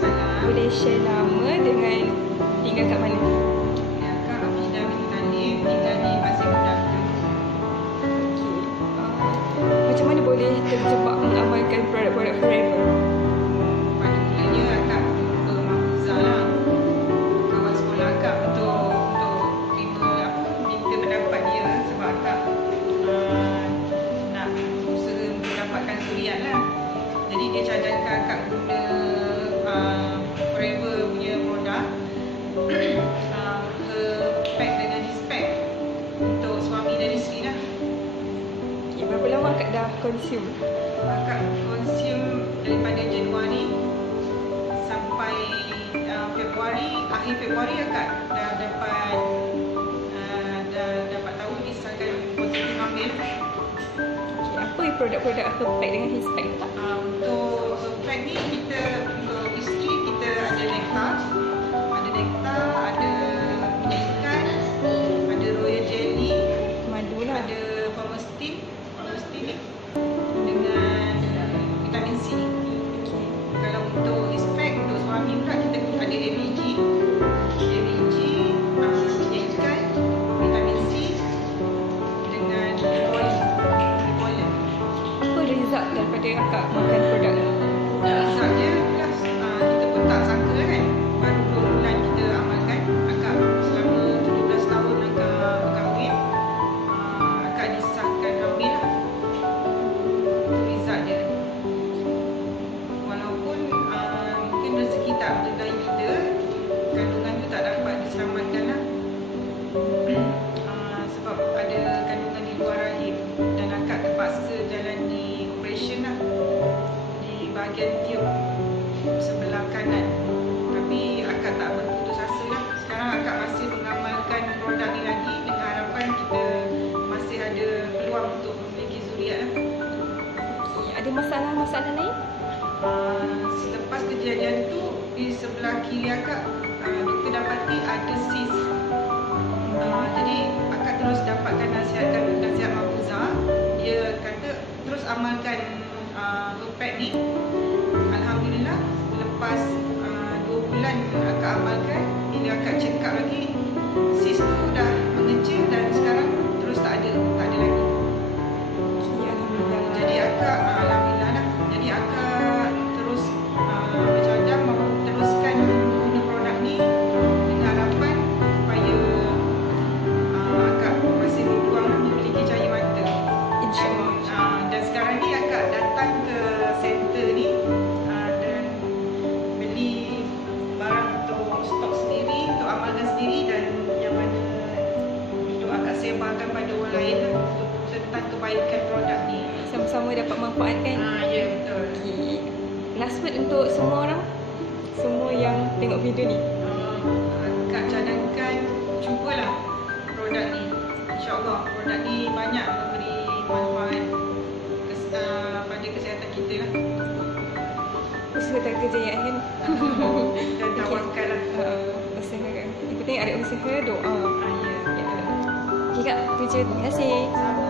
Boleh share nama dengan tinggal kat mana? Kak Afidah binti Talib, tinggal di Pasir Budak. Macam mana boleh terjebak mengamalkan produk-produk Forever? Pada mulanya akak jumpa Mahfuzah lah, kawan sekolah akak, untuk minta pendapat dia sebab akak nak usaha untuk dapatkan suriat lah. Jadi dia cadangkan akak guna Forever punya produk ke pack dengan dispek untuk suami dan isteri lah. Okay, berapa lama akak dah consume? Akak consume daripada Januari sampai Februari. Akhir Februari akak dah dapat tahu disahkan positif hamil. Okay, apa produk-produk Herpack dengan Hispack tu tak? Untuk pack ni kita untuk isteri kita ada nektar, ada minyak ikan, ada royal jelly, Madu lah. ada Permestin ni dengan vitamin C. Okay. Kalau untuk Hispack, untuk suami pula kita ada ABG, minyak ikan, vitamin C dengan pollen. Apa result daripada akak makan produk ni? Result dia plus kita pun tak sangka kan, baru 2 bulan kita amalkan. Akak selama 17 tahun akak berkahwin, akak disahkan hamil lah. Result dia, walaupun mungkin rezeki tak menyertai kita, kandungan tu tak dapat diselamatkan lah. Sebab ada kandungan di luar rahim dan akak terpaksa jalani operation lah di bahagian tiub sebelah kanan. Tapi akak tak berputus asa lah. Sekarang akak masih mengamalkan produk ni lagi dengan harapan kita masih ada peluang untuk memiliki zuriat lah. Okay. Ada masalah-masalah lain? Selepas kejadian tu, di sebelah kiri akak, doktor dapati ada cyst. Jadi akak terus dapatkan nasihat Mahfuzah. Dia kata terus amalkan Herpack ni. Alhamdulillah, lepas 2 bulan akak amalkan, bila akak check up lagi, cyst tu dah mengecil dan sekarang terus tak ada lagi. Okay, Alhamdulillah. Jadi akak alhamdulillah lah. Jadi akak terus bercadang mahu teruskan guna produk ni dengan harapan supaya akak masih berpeluang memiliki cahaya mata. InsyaAllah. Dan sekarang ni akak datang ke center ni dan beli barang untuk stok sendiri, untuk amalkan sendiri, dan yang mana untuk akak sebarkan pada orang lain lah, untuk tentang kebaikan produk ni. Sama-sama dapat manfaatkan. Ya, betul. Okay. Last word untuk semua orang, semua yang tengok video ni. Akak cadangkan cubalah produk ni. InsyaAllah produk ni banyak memberi manfaat pada kesihatan kita lah. Usaha tak kejayaan kan? Dan tawakal lah. Usaha kan. Yang penting ada usaha, doa. Ya. Ya. Okay Kak, tu je. Terima kasih. Sama.